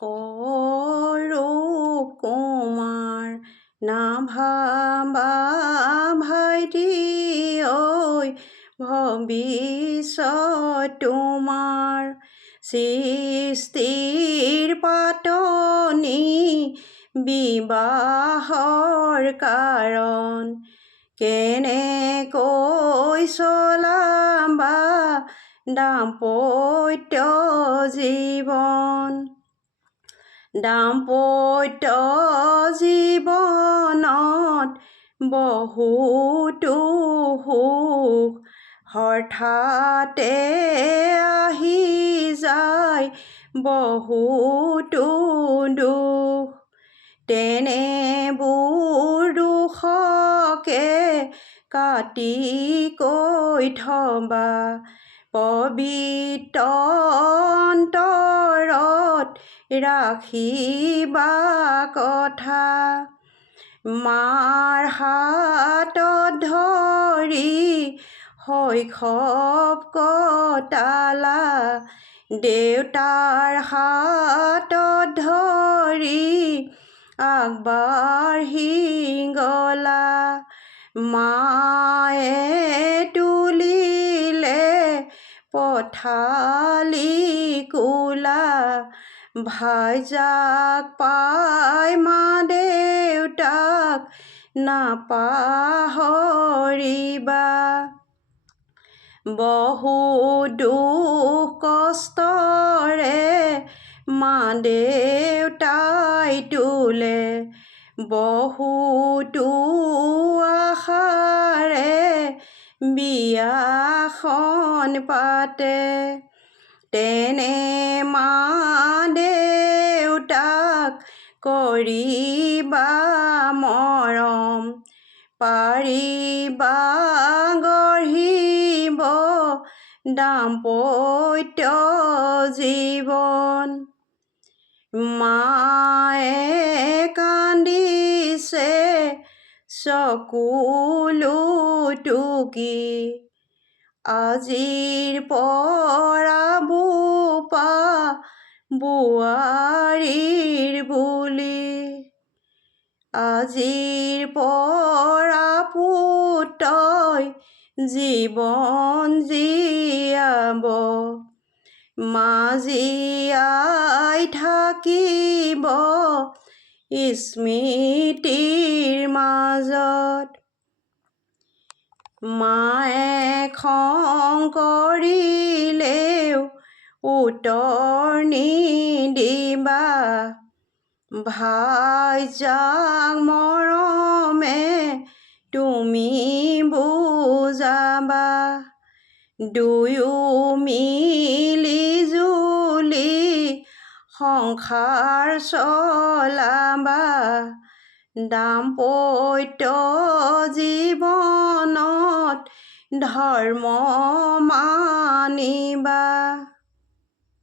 অৰূপ কুমাৰ নাভাবা ভাইটি ঐ ভৱিষ্যত তোমাৰ সৃষ্টিৰ পাতনি বিবাহৰ কাৰণ কেনেকৈ চলাবা দাম্পত্য জীৱন দাম্পত্য জীৱনত বহুতো সুখ হঠাতে আহি যায় বহুতো দুখ তেনেবোৰ দুখকে কাটি কৈ থবা পবিত্ৰ অন্তৰত ৰাখিবা কথা মাৰ হাতত ধৰি শৈশৱ কটালা দেউতাৰ হাতত ধৰি আগবাঢ়ি গলা মায়ে তুলিলে পঠালি কোলা ভাইজাক পাই মা দেউতাক নাপাহৰিবা বহু দুখ কষ্টৰে মা দেউতাই তোলে বহুতো আশাৰে বিয়াখন পাতে তেনে মা দেউতাক কৰিবা মৰম পাৰিবা গঢ়িব দাম্পত্য জীৱন মায়ে কান্দিছে চকুলো টুকি আজিৰ পৰা বোপা বোৱাৰীৰ বুলি আজিৰ পৰা পুতই জীৱন জীয়াব মা জীয়াই থাকিব স্মৃতিৰ মাজত মায়ে খং কৰিলেও উত্তৰ নিদিবা ভাইজাক মৰমে তুমি বুজাবা দুয়ো মিলি জুলি সংসাৰ চলাবা দাম্পত্য জীৱনত ধৰ্ম মানিবা